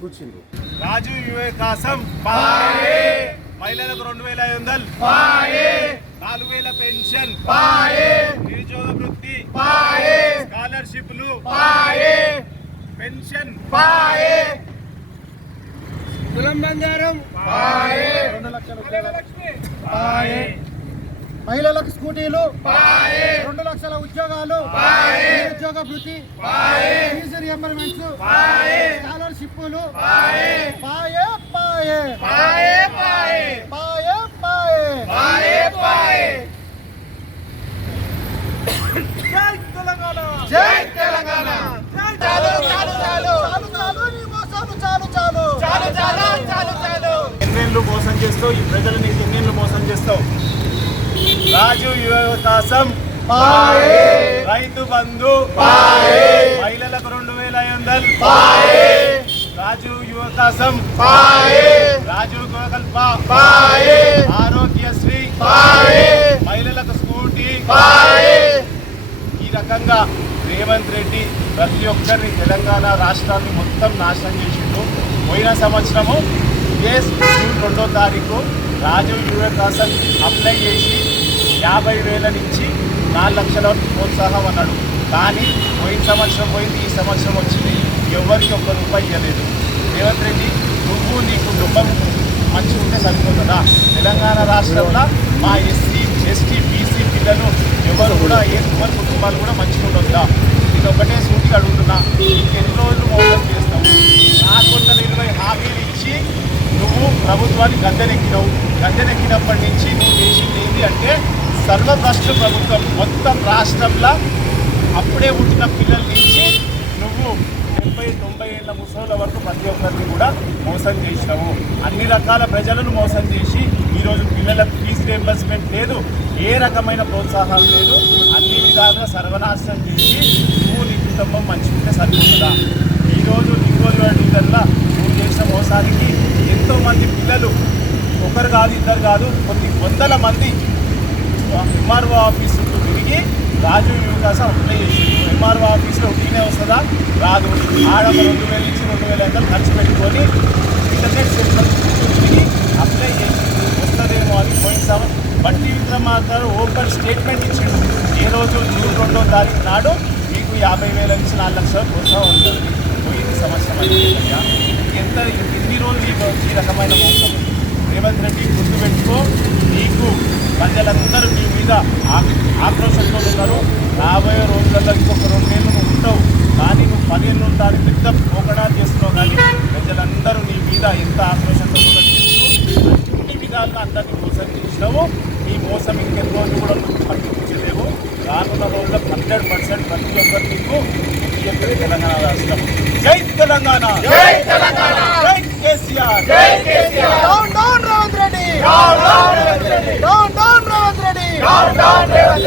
ఇక్కడికి వచ్చిండ్రు. రాజు వివేకాసం మహిళలకు 2500, 4000 పెన్షన్, నిరుద్యోగ వృత్తి, స్కాలర్షిప్లు, పెన్షన్, కులం బంగారం, 2 లక్షల మహిళలకు స్కూటీలు, 2 లక్షల ఉద్యోగాలు, నిరుద్యోగ వృత్తి, ఫీజు రియంబర్మెంట్స్, స్కాలర్షిప్లు, జై తెలంగాణ. ఎన్నేళ్ళు మోసం చేస్తావు ఈ ప్రజలని, ఎన్నేళ్ళు మోసం చేస్తావు. రాజు వివేకాసం, రైతు బంధు, మహిళలకు 2500, రాజు యువకాశం, రాజు గోకల్ప, ఆరోగ్యశ్రీ, మహిళలకు స్కూటీ. ఈ రకంగా రేవంత్ రెడ్డి ప్రతి ఒక్కరిని తెలంగాణ రాష్ట్రాన్ని మొత్తం నాశనం చేసిండు. పోయిన సంవత్సరము జూన్ 2వ తారీఖు రాజు వివేకాసం అప్లై చేసి 50,000 నుంచి 4 లక్షల ప్రోత్సాహం అన్నాడు. కానీ పోయిన సంవత్సరం పోయింది, ఈ సంవత్సరం వచ్చింది, ఎవరికి ఒక్క రూపాయి ఇవ్వలేదు. రేవంత్ రెడ్డి, నువ్వు నీ కుటుంబం మంచిగా ఉంటే సరిపోతుందా? తెలంగాణ రాష్ట్రంలో మా ఎస్సీ, ఎస్టీ, బీసీ పిల్లలు ఎవరు కూడా ఎవరి కుటుంబాలు కూడా మంచిగా ఉండొద్దా? ఇది ఒకటే సూటిగా అడుగుతున్నా. ఇంకెన్ని రోజులు మోసం చేస్తావు? 420 హామీలు ఇచ్చి నువ్వు ప్రభుత్వాన్ని గద్దెనెక్కినావు. గద్దెనెక్కినప్పటి నుంచి నువ్వు చేసింది ఏంటి అంటే సర్వభ్రష్ట ప్రభుత్వం. మొత్తం రాష్ట్రంలో అప్పుడే పుట్టిన పిల్లల నుంచి నువ్వు 70-90 ఏళ్ళ ముసళ్ళ వరకు ప్రతి ఒక్కరిని కూడా మోసం చేసినావు. అన్ని రకాల ప్రజలను మోసం చేసి ఈరోజు పిల్లలకు ఫీజు రియంబర్స్మెంట్ లేదు, ఏ రకమైన ప్రోత్సాహాలు లేదు, అన్ని విధాలుగా సర్వనాశనం చేసి నువ్వు నీ కుటుంబం మంచిగా సరిపోతుందా? ఈరోజు లీగల్గా నువ్వు చేసిన మోసానికి ఎంతోమంది పిల్లలు, ఒకరు కాదు ఇద్దరు కాదు కొన్ని వందల మంది ఎంఆర్ఓ ఆఫీసుకు తిరిగి రాజు వికాసం అప్లై చేసి ఎంఆర్ఓ ఆఫీసులో ఒకటినే వస్తుందా? రాదు. ఆడ 2,000 నుంచి 2,500 ఖర్చు పెట్టుకొని ఇంటర్నెట్ సెంటర్ తిరిగి అప్లై చేసి వస్తుందేమో అని పోయిన బట్టి విక్రమార్క ఓపెన్ స్టేట్మెంట్ ఇచ్చిండు. ఏ రోజు జూన్ 2వ తారీఖు నాడు మీకు 50,000 నుంచి 4 లక్షల ప్రోత్సాహం ఉంటుంది. పోయింది సంవత్సరం అయ్యా. ఎన్ని రోజులు ఈ రకమైన మోసం? రేవంత్ రెడ్డి గుర్తుపెట్టుకో, నీకు ప్రజలందరూ నీ మీద ఆక్రోషంతో ఉన్నారు. రాబోయే రోజులలో ఇంకొక 2 ఏళ్ళు నువ్వు ఉంటావు, కానీ నువ్వు 10 ఏళ్ళు ఉంటానికి పెద్ద పోకడాలు చేస్తున్నావు. కానీ ప్రజలందరూ నీ మీద ఎంత ఆక్రోషంతో చేస్తూ అన్ని విధాలుగా అందరినీ మోసం చేసినావు. ఈ మోసం ఇంకెన్ని రోజులు కూడా నువ్వు పట్టించలేవు. రానున్న రోజుల్లో 100% ప్రతి ఒక్కరు నీకు చెప్పేది తెలంగాణ రాష్ట్రం. జై తెలంగాణ.